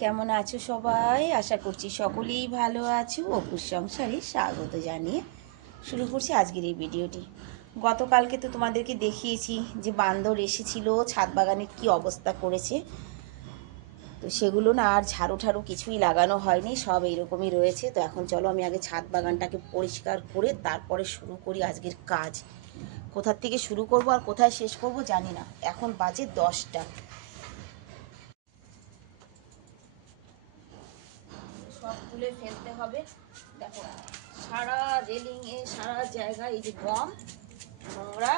কেমন আছো সবাই? আশা করছি সকলেই ভালো আছো। অপুর সংসারে স্বাগত জানিয়ে শুরু করছি আজকের এই ভিডিওটি। গতকালকে তো তোমাদেরকে দেখিয়েছি যে বান্দর এসেছিল, ছাদ বাগানের কি অবস্থা করেছে। তো সেগুলো না আর ঝাড়ু ঠাড়ু কিছুই লাগানো হয়নি, সব এইরকমই রয়েছে। তো এখন চলো আমি আগে ছাদ বাগানটাকে পরিষ্কার করে তারপরে শুরু করি আজকের কাজ। কোথার থেকে শুরু করব আর কোথায় শেষ করব জানি না। এখন বাজে 10টা। সব তুলে ফেলতে হবে। দেখো, সারা রেলিংয়ে সারা জায়গায় এই যে গম, নোংরা।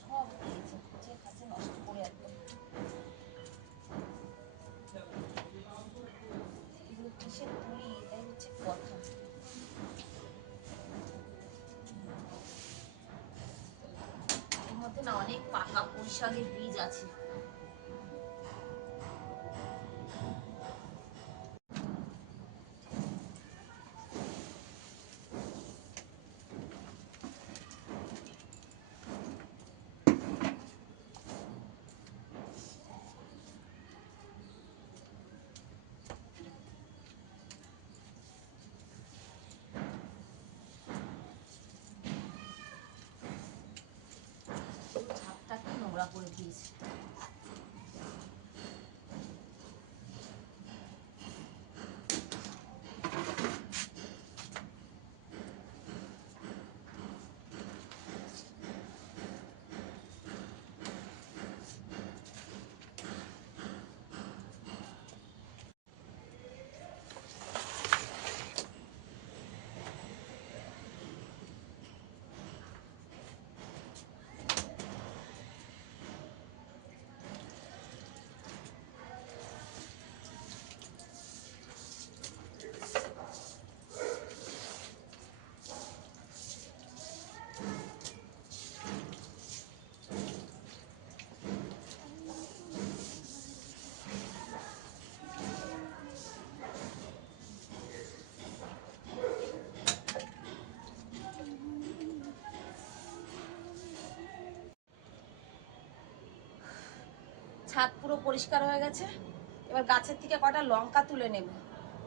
সব দিয়েছে, খুঁজে খাঁচে নষ্ট করে একদম। এগুলো কিসে তুলি, এটাই হচ্ছে কথা। এর মধ্যে না অনেক পাকা পুঁই শাকের বীজ আছে। ছাদটাকে নোংরা করে দিয়েছে। ছাদ পুরো পরিষ্কার হয়ে গেছে। এবার গাছের থেকে কটা লঙ্কা তুলে নেব।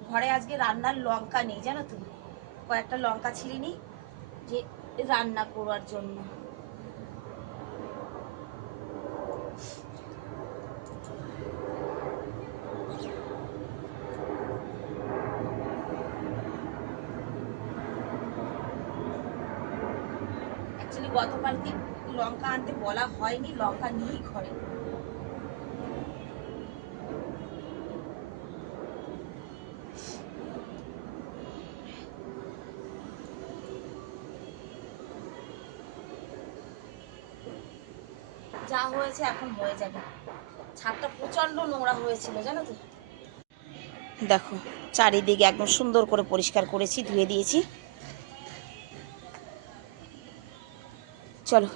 ঘরে আজকে রান্নার লঙ্কা নেই, জানো তো। কয়েকটা লঙ্কা ছিঁড়ে নিই যে রান্না করার জন্য। অ্যাকচুয়ালি গতকালকে লঙ্কা আনতে বলা হয়নি, লঙ্কা নিয়েই ঘরে। যা হয়েছে এখন হয়ে যাবে। ছাদটা প্রচন্ড নোংরা হয়েছিল, জানো তো। দেখো, চারিদিকে একদম সুন্দর করে পরিষ্কার করেছি, ধুয়ে দিয়েছি। চলো।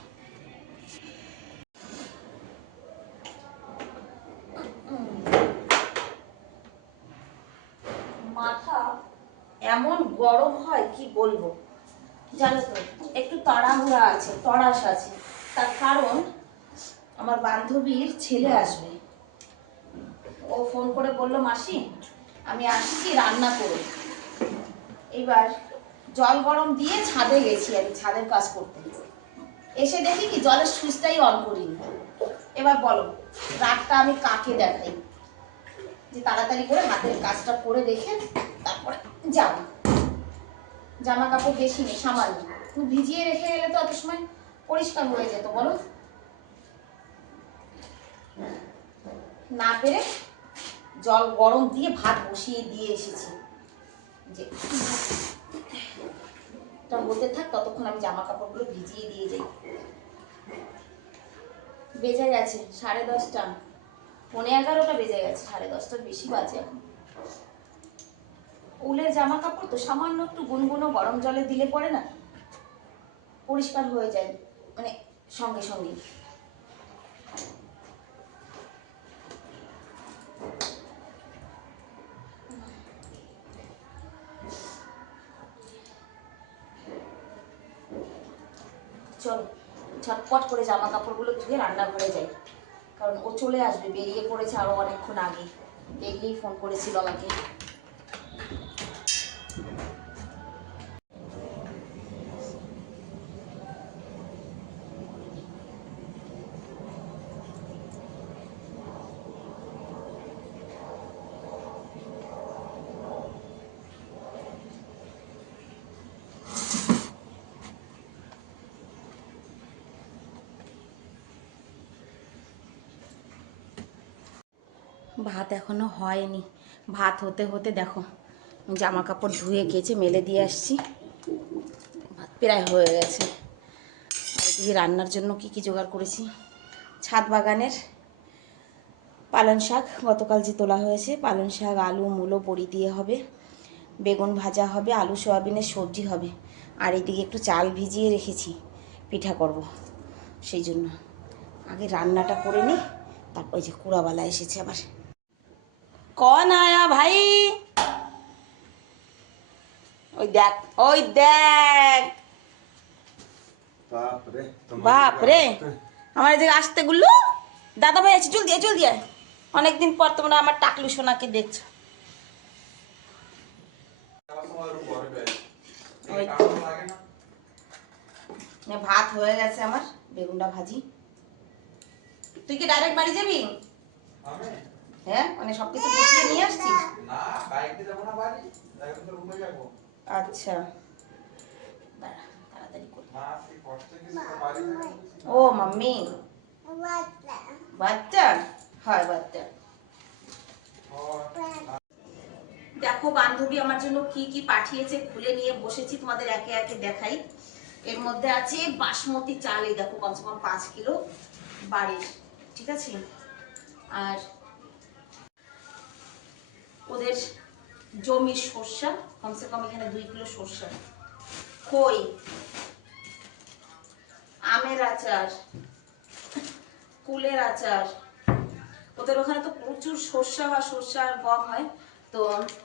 মাথা এমন গরম হয় কি বলবো, জানো তো। একটু তাড়াহুড়া আছে, তড়াস আছে। তার কারণ আমার বান্ধবীর ছেলে আসবে। ও ফোন করে বললো, মাসি আমি আসছি, রান্না করো। এবার জল গরম দিয়ে ছাদে গেছি, আমি ছাদের কাজ করতে। এসে দেখি কি জলের সুইচটাই অন করিনি। এবার বলো, রাতটা আমি কাকে দেখাই যে তাড়াতাড়ি করে হাতের কাজটা করে রেখে তারপরে যাবো। জামা কাপড় বেশি নেই, সামান্য। তুমি ভিজিয়ে রেখে গেলে তো এত সময় পরিষ্কার হয়ে যেত, বলো। না পেরে জল গরম দিয়ে ভাত বসিয়ে দিয়ে এসেছি যে এটা হতে থাক, ততক্ষণ আমি জামা কাপড়গুলো ভিজিয়ে দিয়ে যাই। বেজে গেছে 10:30, 11:15 বেজে গেছে, 10:30টার বেশি বাজে এখন। উলের জামা কাপড় তো সামান্য একটু গুনগুনো গরম জলে দিলে পরে না পরিষ্কার হয়ে যায়, মানে সঙ্গে সঙ্গে। চল ঝটপট করে জামা কাপড়গুলো ধুয়ে রান্নাঘরে যাই, কারণ ও চলে আসবে, বেরিয়ে পড়েছে আরও অনেকক্ষণ আগে, দেখলেই ফোন করেছিল আমাকে। ভাত এখনো হয়নি, ভাত হতে হতে দেখো জামা কাপড় ধুয়ে কেচে মেলে দিয়ে আসছি, ভাত প্রায় হয়ে গেছে। আর এদিকে রান্নার জন্য কি কি জোগাড় করেছি, ছাদ বাগানের পালং শাক গতকাল যে তোলা হয়েছে, পালং শাক আলু মূলো বড়ি দিয়ে হবে, বেগুন ভাজা হবে, আলু সয়াবিনের সবজি হবে, আর এদিকে একটু চাল ভিজিয়ে রেখেছি, পিঠা করব, সেই জন্য আগে রান্নাটা করে নিই, তারপর যে কুড়াবালা এসেছে আবার। কন আয়া ভাই, ওই দেখ ওই দেখ, বাপ রে আমার এদিকে আসতে গুলো, দাদা ভাই আছে, চল দিয়ে অনেকদিন পর তোমরা আমার টাকলু সোনাকে দেখছো। ভাত হয়ে গেছে আমার, বেগুনটা ভাজি। তুই কি ডাইরেক্ট বাড়ি যাবি? হ্যাঁ, মানে সবকিছু গুছিয়ে নিয়ে আসছিস? না, বাইকে যাব না বাড়ি, ডাইরেক্ট তো রুমে যাব। আচ্ছা, দাঁড়া তাড়াতাড়ি কর। মা কি করতে গেছে বাড়ি? ও মাম্মি, বাচ্চা বাচ্চা হয় বাচ্চা। দেখো বান্ধবী আমার জন্য কি কি পাঠিয়েছে, খুলে নিয়ে বসেছি, তোমাদের একে একে দেখাই। এর মধ্যে আছে বাসমতি চাল, এই দেখো কমসে কম 5 কিলো বাড়ির, ঠিক আছে। আর ওদের জমির সর্ষা, কমসে কম এখানে 2 কিলো সর্ষা, খই, আমের আচার, কুলের আচার, ওদের ওখানে তো প্রচুর সর্ষা বা সর্ষা আর গম হয়, তো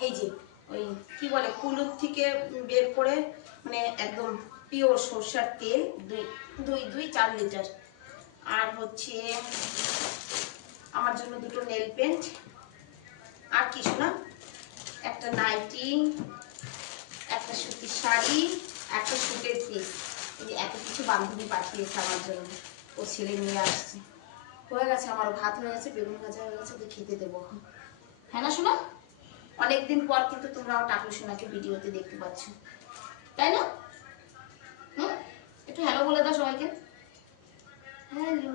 এই যে ওই কি বলে কুলুর থেকে বের করে, মানে একদম পিওর সর্ষার তেল, 4 লিটার। আর হচ্ছে আমার জন্য 2টো নেল পেন্ট, আর কিছু না, একটা নাইটি, একটা সুতির শাড়ি, একটা সুটের পিস, এই এত কিছু বান্ধবী পাঠিয়েছে আমার জন্য, ও ছেলে নিয়ে আসছে। হয়ে গেছে, আমারও ভাত হয়ে গেছে, বেগুন ভাজা হয়ে গেছে, ওকে খেতে দেবো এখন। হ্যাঁ না শোনা, অনেকদিন পর কিন্তু তোমরাও টাকলু সোনাকে ভিডিওতে দেখতে পাচ্ছ, তাই না? একটু হ্যালো বলে দাও সবাইকে, হ্যালো।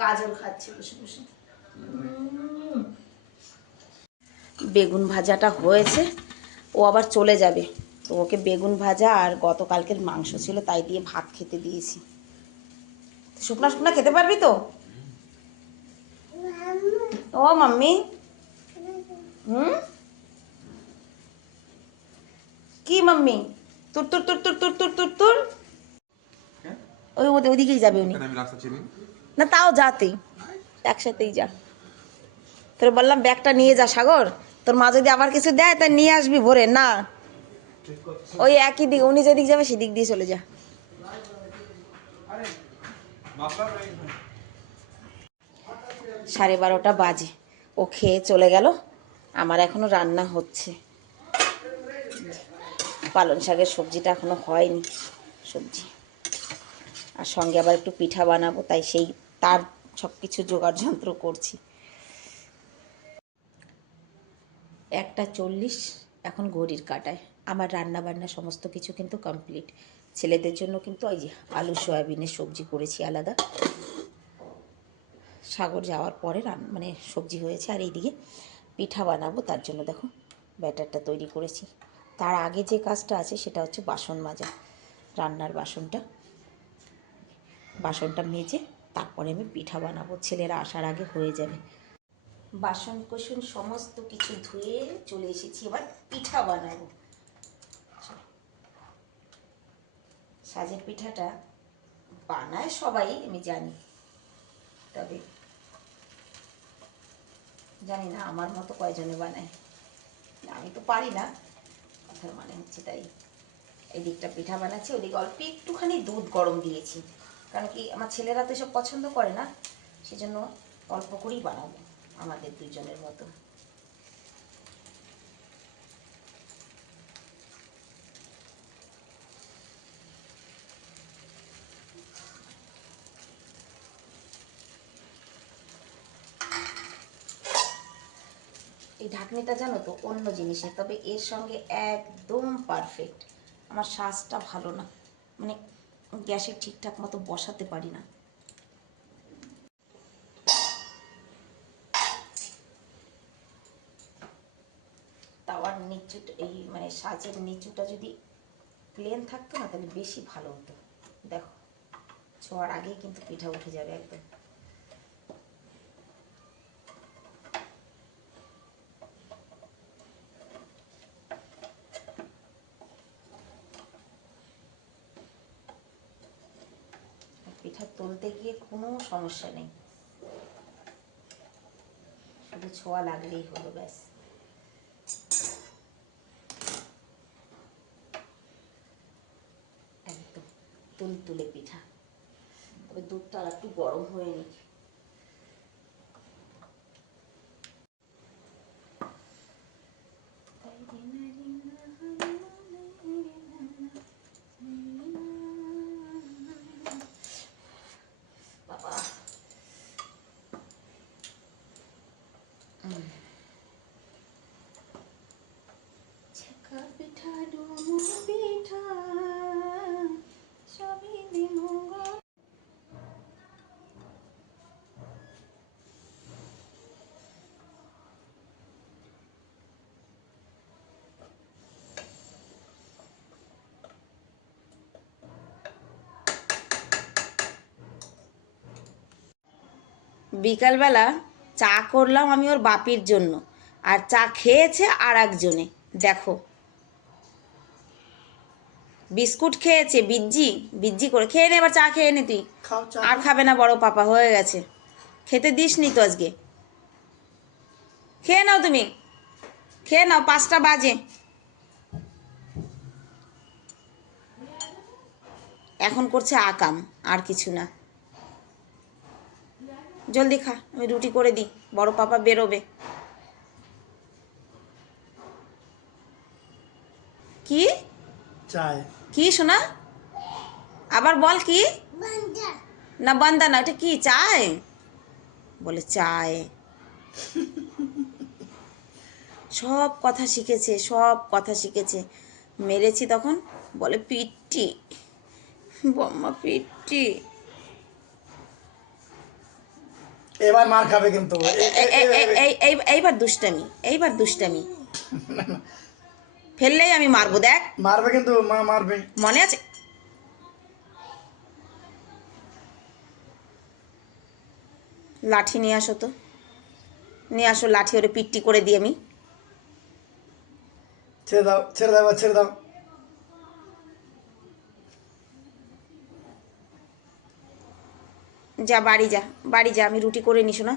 গাজর খাচ্ছে বসে বসে। বেগুন ভাজাটা হয়েছে, ও আবার চলে যাবে, তো ওকে বেগুন ভাজা আর গতকালকের মাংস ছিল তাই দিয়ে ভাত খেতে দিয়েছি। শুকনা শুকনা খেতে পারবি তো? ও মাম্মি, কি মাম্মি? তুর তুর তুর তুর তুর তুর তুর তুর, ওই ওদিকেই যাবে উনি। না তাও যাতেই একসাথেই যা, তোর বললাম ব্যাগটা নিয়ে যা সাগর, তোর মা যদি আবার কিছু দেয় তাই নিয়ে আসবি ভরে, না ওই একই দিক, উনি যেদিক যাবে সেদিক দিয়ে চলে যা। 12:30 বাজে, ও খেয়ে চলে গেল, আমার এখনো রান্না হচ্ছে, পালং শাকের সবজিটা এখনো হয়নি, সবজি আর সঙ্গে আবার একটু পিঠা বানাবো, তাই তার সব কিছু জোগাড় যন্ত্র করছি। 1:40 এখন ঘড়ির কাঁটায়, আমার রান্না বান্না সমস্ত কিছু কিন্তু কমপ্লিট। ছেলেদের জন্য কিন্তু ওই যে আলু সয়াবিনের সবজি করেছি আলাদা, সাগর যাওয়ার পরে মানে সবজি হয়েছে, আর এইদিকে পিঠা বানাবো, তার জন্য দেখো ব্যাটারটা তৈরি করেছি। তার আগে যে কাজটা আছে সেটা হচ্ছে বাসন মাজা, রান্নার বাসনটা মেজে তারপরে আমি পিঠা বানাবো, ছেলেরা আসার আগে হয়ে যাবে। বাসন কোসন সমস্ত কিছু ধুয়ে চলে এসেছি, এবার পিঠা বানাবো। সাজের পিঠাটা বানায় সবাই আমি জানি, তবে জানি না আমার মতো কয়জনে বানায়, আমি তো পারি না, কথার মানে হচ্ছে তাই। এদিকটা পিঠা বানাচ্ছি, ওদিকে অল্প একটুখানি দুধ গরম দিয়েছি, কারণ কি আমার ছেলেরা তো এসব পছন্দ করে না, সেজন্য অল্প করেই বানাবো আমাদের দুজনের মতো। এই ঢাকনিটা জানো তো অন্য জিনিসের, তবে এর সঙ্গে একদম পারফেক্ট। আমার শ্বাসটা ভালো না, মানে গ্যাসে ঠিকঠাক মতো বসাতে পারি না। তাওয়ার নিচুটা, এই মানে সাজের নিচুটা যদি প্লেন থাকতো না তাহলে বেশি ভালো হতো। দেখো ছোঁয়ার আগেই কিন্তু পিঠা উঠে যাবে একদম। পিঠা তুলতে গিয়ে কোনো সমস্যা নেই, শুধু ছোঁয়া লাগলেই হলো, ব্যাস। একদম তুলতুলে পিঠা। তবে দুধটা আর একটু গরম হয়ে নিক। বাবা ছেঁকা পিঠা ডুমুর পিঠা সবই দিমু গো। বিকালবেলা চা করলাম আমি ওর বাপির জন্য, আর চা খেয়েছে আর একজনে। দেখো বিস্কুট খেয়েছে, বিজ্জি বিজ্জি করে খেয়ে নে, এবার চা খেয়ে নে তুই। আর খাবে না বড় পাপা, হয়ে গেছে, খেতে দিস নি তো আজকে। খেয়ে নাও তুমি, খেয়ে নাও, 5টা বাজে। এখন করছে আকাম, আর কিছু না। জলদি খা, আমি রুটি করে দিই, বড় পাপা বেরোবে। কি চায় কি শোনা, আবার বল কি? না বান্দা না, এটা কি চায় বলে, চায়। সব কথা শিখেছে, সব কথা শিখেছে। মেরেছি তখন বলে পিট্টি, বম্মা পিট্টি। এবার মার খাবে কিন্তু এইবার দুষ্টামি, এইবার দুষ্টামি ফেললেই আমি মারবো, দেখ মারবে কিন্তু, মা মারবে, মনে আছে। লাঠি নিয়ে আসো তো, নিয়ে আসো লাঠি, ওরে পিট্টি করে দিই আমি। ছেড়ে দাও ছেড়ে দাও ছেড়ে দাও। যা বাড়ি যা, বাড়ি যা, আমি রুটি করে নিস না।